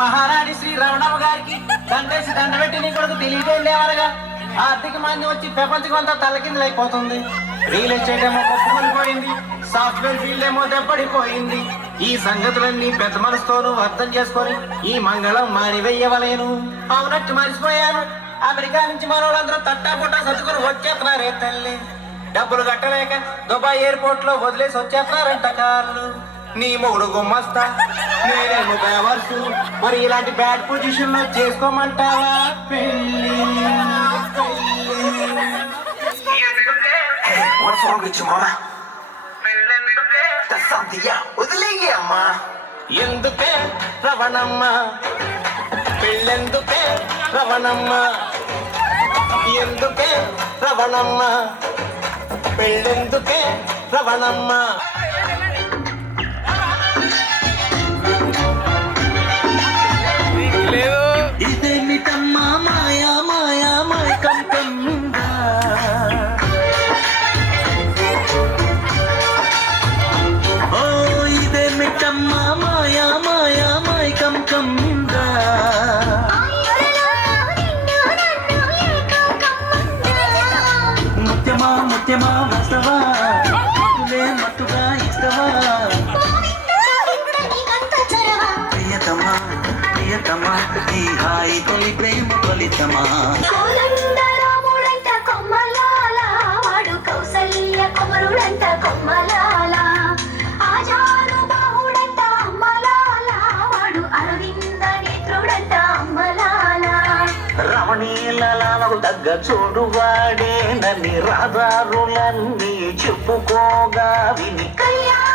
మహారాణి శ్రీ రమణమ్మ గారికి దండేసి దండబెట్టి నీ కొడుకు తెలియదేవారుగా ఆర్థిక మాంద్యం వచ్చి ప్రపంచం అంతా తలకిందులైపోతుంది. రియల్ ఎస్టేట్ ఏమో కొట్టుకొనిపోయింది, సాఫ్ట్వేర్ ఫీల్డ్ ఏమో దెబ్బడిపోయింది. ఈ సంగతులన్నీ పెద్ద మనసుతోనూ అర్థం చేసుకొని ఈ మంగళం మానివెయ్యవలేను. అవునట్టు మర్చిపోయాను, అమెరికా నుంచి మనోళ్ళందరూ తట్టాపుట్టా సర్దుకొని వచ్చేస్తున్నారే తల్లి. డబ్బులు కట్టలేక దుబాయ్ ఎయిర్పోర్ట్ లో వదిలేసి వచ్చేస్తున్నారంట కార్లు. నీ మొగుడు గుమ్మస్తా, నేనేమో బేవర్సు. మరి ఇలాంటి బ్యాడ్ పొజిషన్ లో చేసుకోమంటావా పెళ్ళి? వదిలేయమ్మా. ఎందుకే రవణమ్మ పెళ్ళెందుకే రవణమ్మ, ఎందుకే రవణమ్మ పెళ్ళెందుకే రవణమ్మ. ఇదేమిటమ్మా మాయా మాయా మైకం కమ్మిందా, ఓ ఇదేమిటమ్మా మాయా మాయా మైకం కమ్మిందా. ముత్యమా ముత్యమా వస్తవా, మత్తులే మత్తుగా ఇస్తవా. ప్రియతమా ప్రియతమా ఈ హాయి తొలి ప్రేమ ఫలితమా. రాముడంట కొమ్మలాల, వాడు కౌసల్య కుమరుడంట కొమ్మలాల. ఆజాను బాహుడంట అమ్మలాల, వాడు అరవింద నేత్రుడంట అమ్మలాల. రమణీలకు తగ్గ చూడువాడే నన్ను రాజారులన్నీ చెప్పుకోగా విని కళ్యాణ